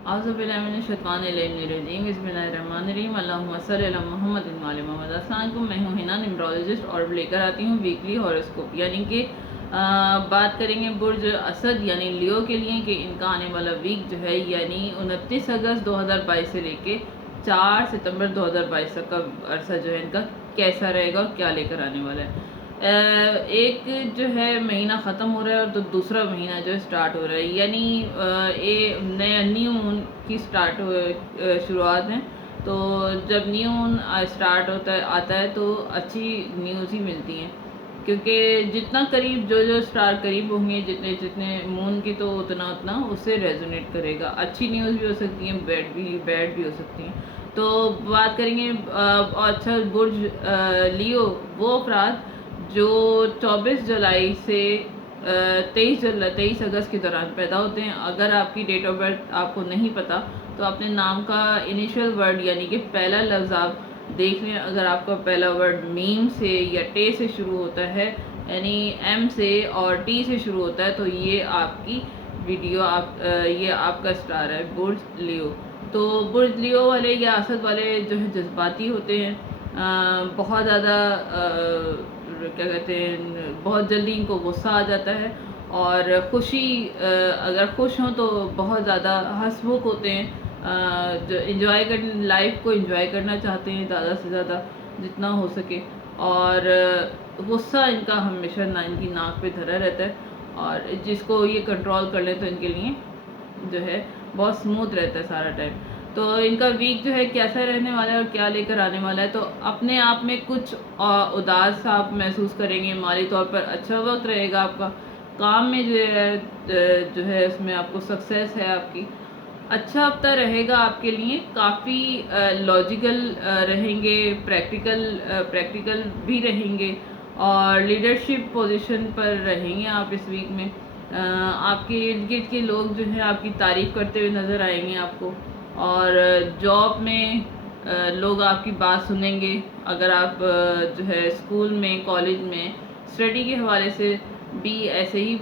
اعوذ باللہ من الشیطان الرجیم، بسم اللہ الرحمن الرحیم، اللہم صلی علی محمد و علی محمد۔ السلام علیکم، میں ہوں ہنا نیمرولوجسٹ اور لے کر آتی ہوں ویکلی ہاروسکوپ، یعنی کہ بات کریں گے برج اسد یعنی لیو کے لیے کہ ان کا آنے والا ویک جو ہے یعنی 29 اگست 2022 سے لے کے 4 ستمبر 2022 تک کا عرصہ جو ہے ان کا کیسا رہے گا اور کیا لے کر آنے والا ہے۔ ایک جو ہے مہینہ ختم ہو رہا ہے اور دوسرا مہینہ جو ہے سٹارٹ ہو رہا ہے، یعنی نیا نیو مون کی شروعات ہیں۔ تو جب نیو مون سٹارٹ آتا ہے تو اچھی نیوز ہی ملتی ہیں، کیونکہ جتنا قریب جو سٹار قریب ہوں گے جتنے مون کی، تو اتنا اس سے ریزونیٹ کرے گا۔ اچھی نیوز بھی ہو سکتی ہیں، بیڈ بھی ہو سکتی ہیں۔ تو بات کریں گے اچھا برج لیو، وہ افراد جو 24 جولائی سے 23 اگست کے دوران پیدا ہوتے ہیں۔ اگر آپ کی ڈیٹ آف برتھ آپ کو نہیں پتہ تو اپنے نام کا انیشیل ورڈ یعنی کہ پہلا لفظ آپ دیکھ لیں۔ اگر آپ کا پہلا ورڈ میم سے یا ٹے سے شروع ہوتا ہے، یعنی ایم سے اور ٹی سے شروع ہوتا ہے، تو یہ آپ کی ویڈیو یہ آپ کا سٹار ہے برج لیو۔ تو برج لیو والے یا اسد والے جو ہے جذباتی ہوتے ہیں، بہت زیادہ کیا کہتے ہیں، بہت جلدی ان کو غصہ آ جاتا ہے، اور اگر خوش ہوں تو بہت زیادہ ہنسمکھ ہوتے ہیں، جو لائف کو انجوائے کرنا چاہتے ہیں زیادہ سے زیادہ جتنا ہو سکے، اور غصہ ان کا ہمیشہ ان کی ناک پہ دھرا رہتا ہے، اور جس کو یہ کنٹرول کر لیں تو ان کے لیے جو ہے بہت سموتھ رہتا ہے سارا ٹائم۔ تو ان کا ویک جو ہے کیسا رہنے والا ہے اور کیا لے کر آنے والا ہے، تو اپنے آپ میں کچھ اداس آپ محسوس کریں گے، مالی طور پر اچھا وقت رہے گا آپ کا، کام میں جو ہے اس میں آپ کو سکسیس ہے آپ کی، اچھا ہفتہ رہے گا آپ کے لیے، کافی لاجیکل رہیں گے، پریکٹیکل بھی رہیں گے، اور لیڈرشپ پوزیشن پر رہیں گے آپ اس ویک میں۔ آپ کے ارد گرد کے لوگ جو ہیں آپ کی تعریف کرتے ہوئے نظر آئیں گے آپ کو، اور جاب میں لوگ آپ کی بات سنیں گے۔ اگر آپ جو ہے اسکول میں، کالج میں اسٹڈی کے حوالے سے بھی ایسے ہی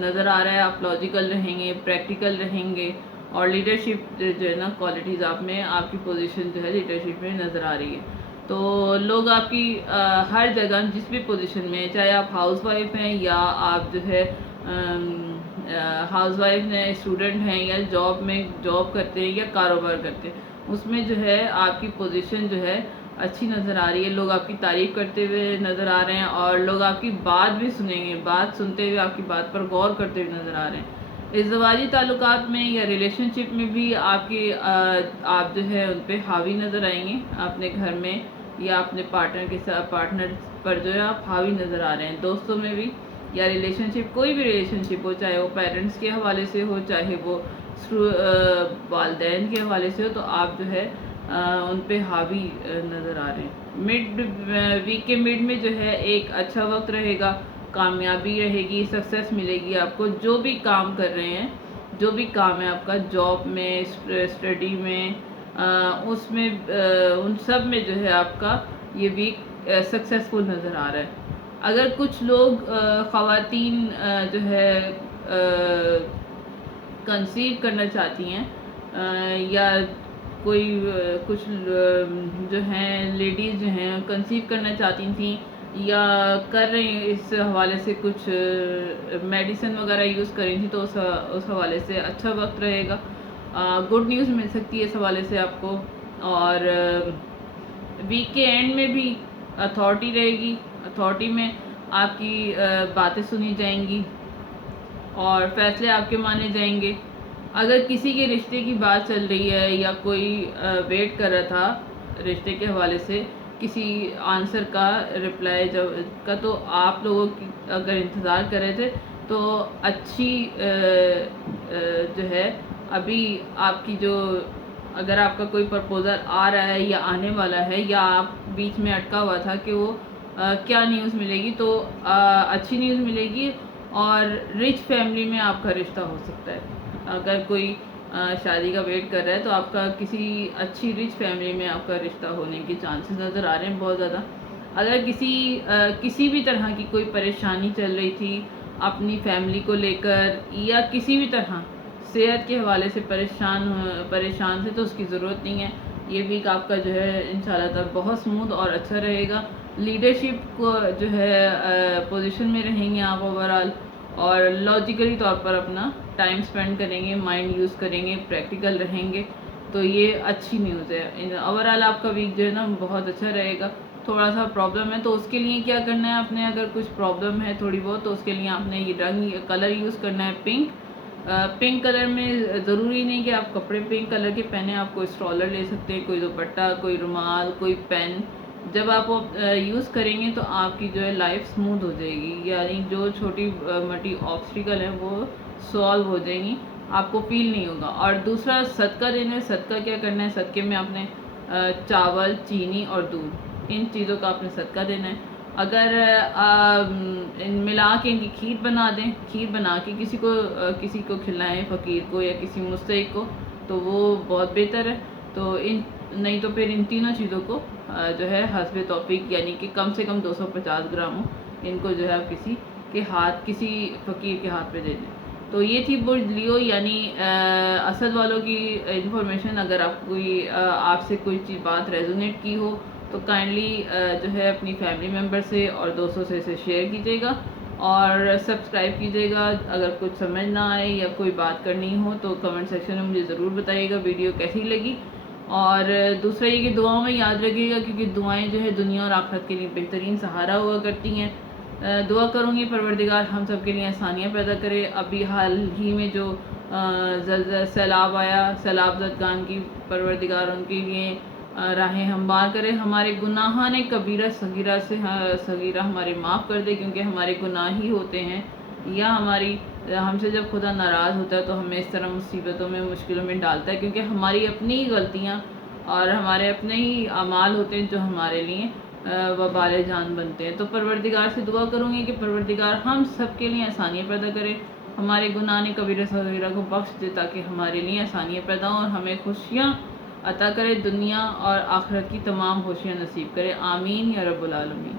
نظر آ رہا ہے، آپ لاجیکل رہیں گے، پریکٹیکل رہیں گے، اور لیڈرشپ جو ہے نا کوالٹیز آپ میں، آپ کی پوزیشن جو ہے لیڈرشپ میں نظر آ رہی ہے۔ تو لوگ آپ کی ہر جگہ جس بھی پوزیشن میں، چاہے آپ ہاؤس وائف ہیں یا آپ جو ہے ہاؤس وائف ہیں، اسٹوڈنٹ ہیں، یا جاب کرتے ہیں یا کاروبار کرتے ہیں، اس میں جو ہے آپ کی پوزیشن جو ہے اچھی نظر آ رہی ہے، لوگ آپ کی تعریف کرتے ہوئے نظر آ رہے ہیں، اور لوگ آپ کی بات بھی سنیں گے، بات سنتے ہوئے آپ کی بات پر غور کرتے ہوئے نظر آ رہے ہیں۔ ازدواجی تعلقات میں یا ریلیشن شپ میں بھی آپ جو ہے ان پہ حاوی نظر آئیں گے، اپنے گھر میں یا اپنے پارٹنر پر جو ہے آپ حاوی نظر آ رہے ہیں۔ دوستوں میں بھی یا ریلیشن شپ، کوئی بھی ریلیشن شپ ہو، چاہے وہ پیرنٹس کے حوالے سے ہو، چاہے وہ والدین کے حوالے سے ہو، تو آپ جو ہے ان پہ حاوی نظر آ رہے ہیں۔ ویک کے مڈ میں جو ہے ایک اچھا وقت رہے گا، کامیابی رہے گی، سکسیس ملے گی آپ کو، جو بھی کام کر رہے ہیں، جو بھی کام ہے آپ کا، جاب میں، اسٹڈی میں، اس میں، ان سب میں جو ہے آپ کا یہ ویک سکسیسفل نظر آ رہا ہے۔ اگر کچھ لوگ خواتین جو ہے کنسیو کرنا چاہتی ہیں، یا کچھ جو ہیں لیڈیز جو ہیں کنسیو کرنا چاہتی تھیں یا کر رہی ہیں، اس حوالے سے کچھ میڈیسن وغیرہ یوز کری تھی، تو اس حوالے سے اچھا وقت رہے گا، گڈ نیوز مل سکتی ہے اس حوالے سے آپ کو۔ اور ویک کے اینڈ میں بھی اتھارٹی رہے گی، اتھارٹی میں آپ کی باتیں سنی جائیں گی اور فیصلے آپ کے مانے جائیں گے۔ اگر کسی کے رشتے کی بات چل رہی ہے یا کوئی ویٹ کر رہا تھا رشتے کے حوالے سے کسی آنسر کا، رپلائی کا، تو آپ لوگوں کی اگر انتظار کر رہے تھے تو اچھی جو ہے ابھی آپ کی اگر آپ کا کوئی پرپوزل آ رہا ہے یا آنے والا ہے، یا آپ بیچ میں اٹکا ہوا تھا کہ وہ کیا نیوز ملے گی، تو اچھی نیوز ملے گی، اور رچ فیملی میں آپ کا رشتہ ہو سکتا ہے۔ اگر کوئی شادی کا ویٹ کر رہا ہے تو آپ کا کسی اچھی رچ فیملی میں آپ کا رشتہ ہونے کے چانسز نظر آ رہے ہیں بہت زیادہ۔ اگر کسی بھی طرح کی کوئی پریشانی چل رہی تھی اپنی فیملی کو لے کر، یا کسی بھی طرح صحت کے حوالے سے پریشان سے تو اس کی ضرورت نہیں ہے. یہ ویک آپ کا جو ہے انشاءاللہ تعالی بہت سموتھ اور اچھا رہے گا. لیڈرشپ کو جو ہے پوزیشن میں رہیں گے آپ اوورآل, اور لاجیکلی طور پر اپنا ٹائم اسپینڈ کریں گے, مائنڈ یوز کریں گے, پریکٹیکل رہیں گے, تو یہ اچھی نیوز ہے. اوورآل آپ کا ویک جو ہے نا بہت اچھا رہے گا. تھوڑا سا پرابلم ہے تو اس کے لیے کیا کرنا ہے آپ نے, اگر کچھ پرابلم ہے تھوڑی بہت, تو اس کے لیے آپ نے یہ رنگ کلر یوز کرنا ہے پنک. پنک کلر میں ضروری نہیں کہ آپ کپڑے پنک کلر کے پہنے, آپ کوئی اسٹرالر لے سکتے ہیں, کوئی دوپٹہ, کوئی رومال, کوئی پین. جب آپ یوز کریں گے تو آپ کی جو ہے لائف سموتھ ہو جائے گی, یعنی جو چھوٹی موٹی آبسٹیکل ہیں وہ سالو ہو جائیں گی, آپ کو فیل نہیں ہوگا. اور دوسرا صدقہ دینا ہے. صدقہ کیا کرنا ہے, صدقے میں آپ نے چاول, چینی اور دودھ, ان چیزوں کا آپ نے صدقہ دینا ہے. اگر ملا کے ان کی کھیر بنا دیں, کھیر بنا کے کسی کو کھلائیں, فقیر کو یا کسی مستحق کو, تو وہ بہت بہتر ہے. تو نہیں تو پھر ان تینوں چیزوں کو جو ہے حسب توفیق, یعنی کہ کم سے کم 250 گرام ہو, ان کو جو ہے آپ کسی فقیر کے ہاتھ پہ دے دیں. تو یہ تھی برج لیو یعنی اسد والوں کی انفارمیشن. اگر آپ سے کوئی چیز بات ریزونیٹ کی ہو تو کائنڈلی جو ہے اپنی فیملی ممبر سے اور دوستوں سے اسے شیئر کیجیے گا, اور سبسکرائب کیجیے گا. اگر کچھ سمجھ نہ آئے یا کوئی بات کرنی ہو تو کمنٹ سیکشن میں مجھے ضرور بتائیے گا ویڈیو کیسی لگی. اور دوسرا یہ کہ دعاؤں میں یاد رکھیے گا, کیونکہ دعائیں جو ہے دنیا اور آخرت کے لیے بہترین سہارا ہوا کرتی ہیں. دعا کروں گی پروردگار ہم سب کے لیے آسانیاں پیدا کرے. ابھی حال ہی میں جو سیلاب آیا, سیلاب زدگان کی پروردگار ان کے لیے راہیں ہموار کرے. ہمارے گناہان کبیرہ صغیرہ ہمارے معاف کر دے, کیونکہ ہمارے گناہ ہی ہوتے ہیں, یا ہم سے جب خدا ناراض ہوتا ہے تو ہمیں اس طرح مصیبتوں میں, مشکلوں میں ڈالتا ہے, کیونکہ ہماری اپنی ہی غلطیاں اور ہمارے اپنے ہی اعمال ہوتے ہیں جو ہمارے لیے وبال جان بنتے ہیں. تو پروردگار سے دعا کروں گی کہ پروردگار ہم سب کے لیے آسانیاں پیدا کرے, ہمارے گناہ کبیرہ صغیرہ کو بخش دے, تاکہ ہمارے لیے آسانیاں پیدا ہوں اور ہمیں خوشیاں عطا کرے, دنیا اور آخرت کی تمام خوشیاں نصیب کرے. آمین یا رب العالمین.